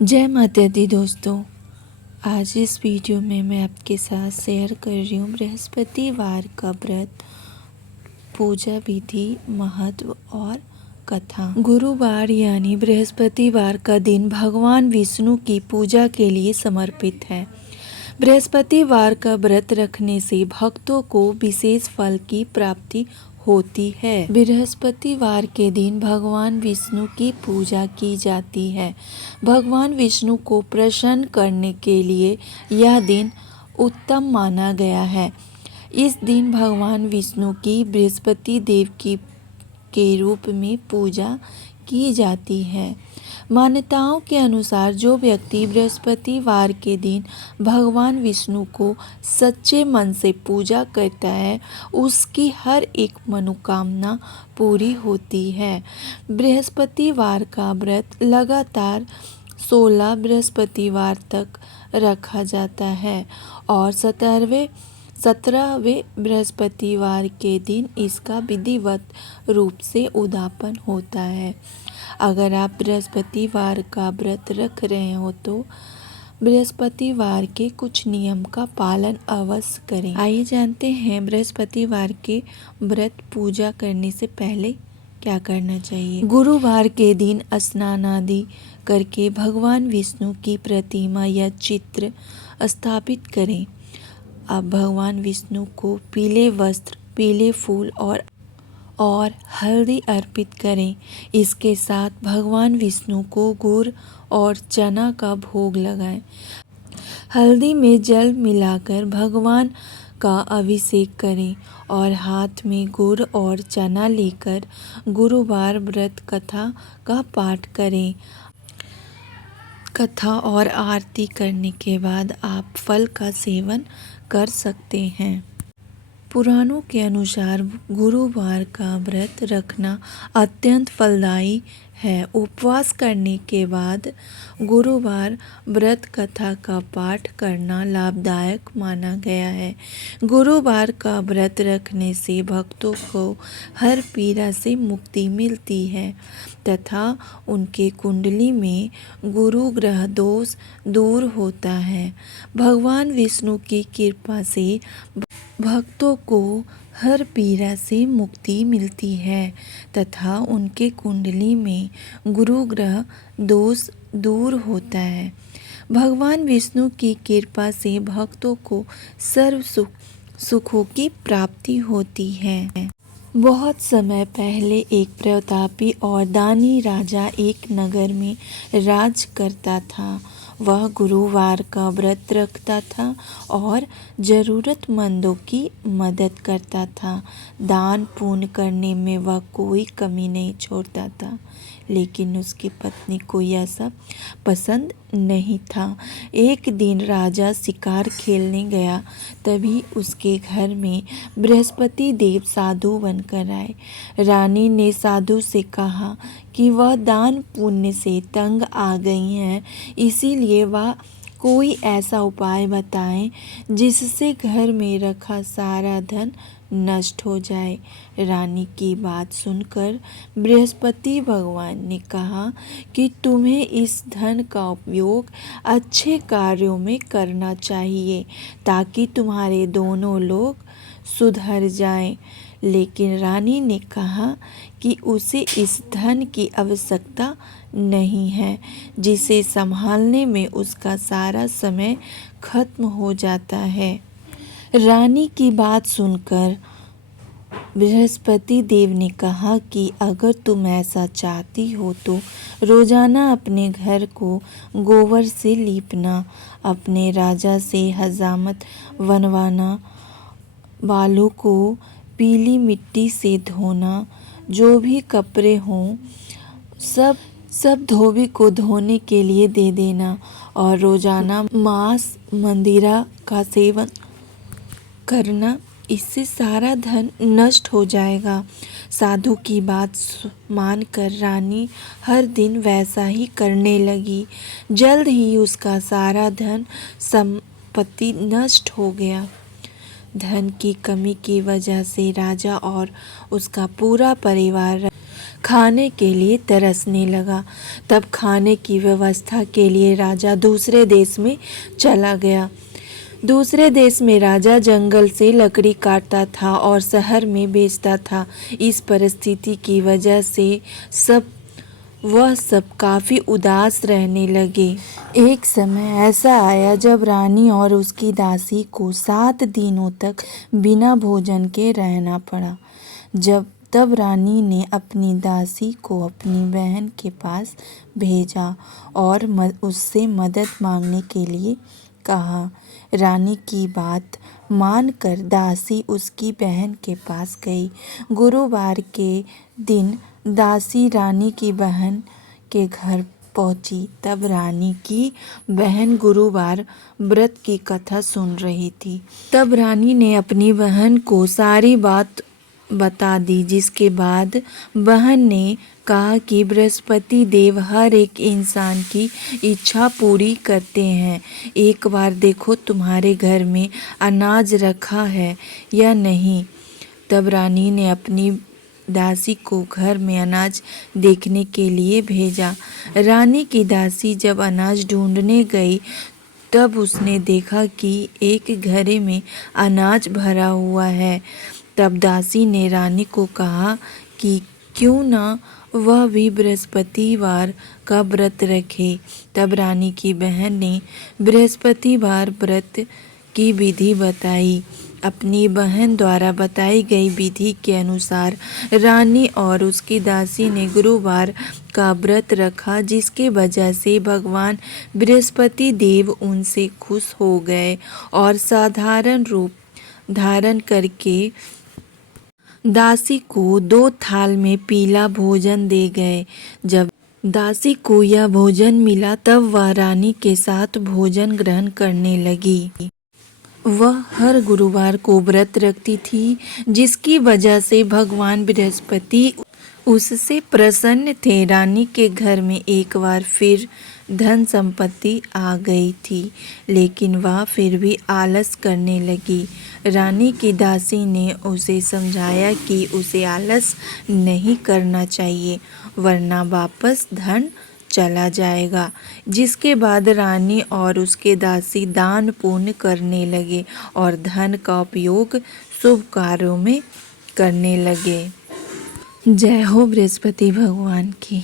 जय माता दी दोस्तों। आज इस वीडियो में मैं आपके साथ शेयर कर रही हूँ बृहस्पतिवार का व्रत, पूजा विधि, महत्व और कथा। गुरुवार यानी बृहस्पतिवार का दिन भगवान विष्णु की पूजा के लिए समर्पित है। बृहस्पतिवार का व्रत रखने से भक्तों को विशेष फल की प्राप्ति होती है। बृहस्पतिवार के दिन भगवान विष्णु की पूजा की जाती है। भगवान विष्णु को प्रसन्न करने के लिए यह दिन उत्तम माना गया है। इस दिन भगवान विष्णु की बृहस्पति देव के रूप में पूजा की जाती है। मान्यताओं के अनुसार जो व्यक्ति बृहस्पतिवार के दिन भगवान विष्णु को सच्चे मन से पूजा करता है, उसकी हर एक मनोकामना पूरी होती है। बृहस्पतिवार का व्रत लगातार 16 बृहस्पतिवार तक रखा जाता है और 17वें बृहस्पतिवार के दिन इसका विधिवत रूप से उद्यापन होता है। अगर आप बृहस्पतिवार का व्रत रख रहे हो तो बृहस्पतिवार के कुछ नियम का पालन अवश्य करें। आइए जानते हैं बृहस्पतिवार के व्रत पूजा करने से पहले क्या करना चाहिए। गुरुवार के दिन स्नान आदि करके भगवान विष्णु की प्रतिमा या चित्र स्थापित करें। अब भगवान विष्णु को पीले वस्त्र, पीले फूल और हल्दी अर्पित करें। इसके साथ भगवान विष्णु को गुड़ और चना का भोग लगाएं। हल्दी में जल मिलाकर भगवान का अभिषेक करें और हाथ में गुड़ और चना लेकर गुरुवार व्रत कथा का पाठ करें। कथा और आरती करने के बाद आप फल का सेवन कर सकते हैं। पुराणों के अनुसार गुरुवार का व्रत रखना अत्यंत फलदायी है। उपवास करने के बाद गुरुवार व्रत कथा का पाठ करना लाभदायक माना गया है। गुरुवार का व्रत रखने से भक्तों को हर पीड़ा से मुक्ति मिलती है तथा उनके कुंडली में गुरु ग्रह दोष दूर होता है। भगवान विष्णु की कृपा से भक्तों को हर पीड़ा से मुक्ति मिलती है तथा उनके कुंडली में गुरु ग्रह दोष दूर होता है। भगवान विष्णु की कृपा से भक्तों को सर्व सुखों की प्राप्ति होती है। बहुत समय पहले एक प्रतापी और दानी राजा एक नगर में राज करता था। वह गुरुवार का व्रत रखता था और ज़रूरतमंदों की मदद करता था। दान पुण्य करने में वह कोई कमी नहीं छोड़ता था, लेकिन उसकी पत्नी को यह सब पसंद नहीं था। एक दिन राजा शिकार खेलने गया, तभी उसके घर में बृहस्पति देव साधु बनकर आए। रानी ने साधु से कहा कि वह दान पुण्य से तंग आ गई हैं, इसीलिए वह कोई ऐसा उपाय बताएं जिससे घर में रखा सारा धन नष्ट हो जाए। रानी की बात सुनकर बृहस्पति भगवान ने कहा कि तुम्हें इस धन का उपयोग अच्छे कार्यों में करना चाहिए ताकि तुम्हारे दोनों लोग सुधर जाएं। लेकिन रानी ने कहा कि उसे इस धन की आवश्यकता नहीं है, जिसे संभालने में उसका सारा समय खत्म हो जाता है। रानी की बात सुनकर बृहस्पति देव ने कहा कि अगर तुम ऐसा चाहती हो तो रोजाना अपने घर को गोबर से लीपना, अपने राजा से हजामत बनवाना, बालों को पीली मिट्टी से धोना, जो भी कपड़े हों सब धोबी को धोने के लिए दे देना और रोजाना मांस मंदिरा का सेवन करना, इससे सारा धन नष्ट हो जाएगा। साधु की बात मानकर रानी हर दिन वैसा ही करने लगी। जल्द ही उसका सारा धन संपत्ति नष्ट हो गया। धन की कमी की वजह से राजा और उसका पूरा परिवार खाने के लिए तरसने लगा। तब खाने की व्यवस्था के लिए राजा दूसरे देश में चला गया। दूसरे देश में राजा जंगल से लकड़ी काटता था और शहर में बेचता था। इस परिस्थिति की वजह से वह सब काफ़ी उदास रहने लगे। एक समय ऐसा आया जब रानी और उसकी दासी को 7 दिनों तक बिना भोजन के रहना पड़ा। तब रानी ने अपनी दासी को अपनी बहन के पास भेजा और उससे मदद मांगने के लिए कहा। रानी की बात मानकर दासी उसकी बहन के पास गई। गुरुवार के दिन दासी रानी की बहन के घर पहुंची। तब रानी की बहन गुरुवार व्रत की कथा सुन रही थी। तब रानी ने अपनी बहन को सारी बात बता दी, जिसके बाद बहन ने कहा कि बृहस्पति देव हर एक इंसान की इच्छा पूरी करते हैं। एक बार देखो तुम्हारे घर में अनाज रखा है या नहीं। तब रानी ने अपनी दासी को घर में अनाज देखने के लिए भेजा। रानी की दासी जब अनाज ढूंढने गई तब उसने देखा कि एक घड़े में अनाज भरा हुआ है। तब दासी ने रानी को कहा कि क्यों ना वह भी बृहस्पतिवार का व्रत रखे। तब रानी की बहन ने बृहस्पतिवार व्रत की विधि बताई। अपनी बहन द्वारा बताई गई विधि के अनुसार रानी और उसकी दासी ने गुरुवार का व्रत रखा, जिसके वजह से भगवान बृहस्पति देव उनसे खुश हो गए और साधारण रूप धारण करके दासी को 2 थाल में पीला भोजन दे गए। जब दासी को यह भोजन मिला तब वह रानी के साथ भोजन ग्रहण करने लगी। वह हर गुरुवार को व्रत रखती थी, जिसकी वजह से भगवान बृहस्पति उससे प्रसन्न थे। रानी के घर में एक बार फिर धन संपत्ति आ गई थी, लेकिन वह फिर भी आलस करने लगी। रानी की दासी ने उसे समझाया कि उसे आलस नहीं करना चाहिए, वरना वापस धन चला जाएगा। जिसके बाद रानी और उसके दासी दान पुण्य करने लगे और धन का उपयोग शुभ कार्यों में करने लगे। जय हो बृहस्पति भगवान की।